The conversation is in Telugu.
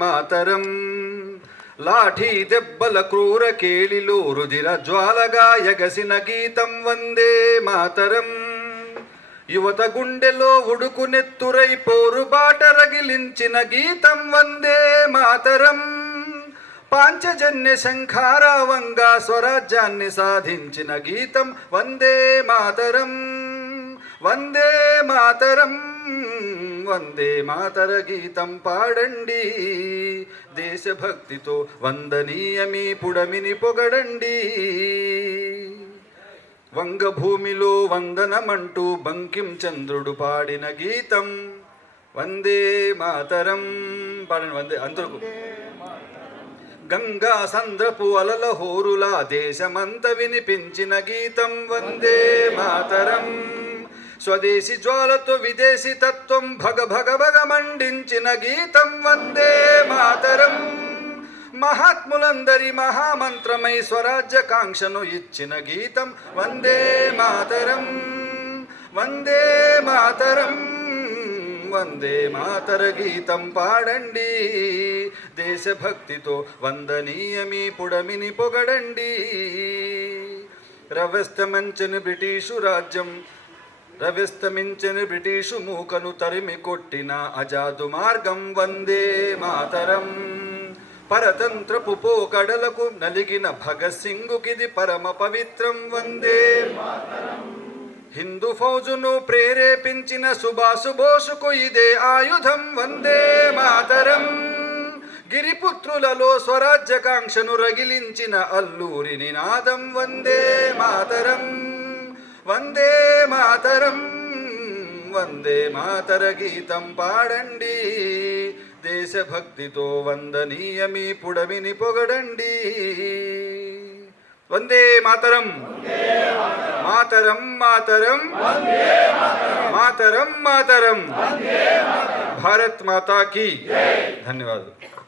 మాతరం. లాఠీ దెబ్బల క్రూర కేళిలో రుధిర జ్వాలగా ఎగసిన గీతం వందే మాతరం. యువత గుండెలో ఉడుకు నెత్తురై పోరు బాట రగిలించిన గీతం వందే మాతరం. పాంచజన్య శంఖారావంగా స్వరాజ్యాన్ని సాధించిన గీతం వందే మాతరం. వందే మాతరం, వందే మాతర గీతం పాడండి. దేశభక్తితో వందనీయమీ పుడమిని పొగడండి. వంగభూమిలో వందనమంటూ బంకిం చంద్రుడు పాడిన గీతం వందే మాతరం. పాడండి వందే అందరూ. గంగా సంద్రపు అలల హోరులా దేశమంత వినిపించిన గీతం వందే మాతరం. స్వదేశీ జ్వాలతో విదేశీ తత్వం భగ భగ భగ మండించిన గీతం వందే మాతరం. మహాత్ములందరి మహామంత్రమై స్వరాజ్యకాంక్షను ఇచ్చిన గీతం వందే మాతరం. వందే మాతరం, వందే మాతర గీతం పాడండి. దేశభక్తితో వందనీయమీ పుడమిని పొగడండి. రవ్యస్తమించని బ్రిటిషు మూకను తరిమి కొట్టిన అజాదు మార్గం వందే మాతరం. పరతంత్రపు పోకడలకు నలిగిన భగత్ సింగుకిది పరమ పవిత్రం వందే మాతరం. హిందూ ఫౌజును ప్రేరేపించిన సుభాసు బోసుకు ఇదే ఆయుధం వందే మాతరం. గిరిపుత్రులలో స్వరాజ్యకాంక్షను రగిలించిన అల్లూరి నినాదం వందే మాతరం. వందే మాతరం, వందే మాతర గీతం పాడండి. దేశభక్తితో వందనీయమీ పుడమిని పొగడండి. వందే మాతరం. మాతరం మాతరం మాతరం మాతరం. భారత్ మాతా కీ. ధన్యవాదాలు.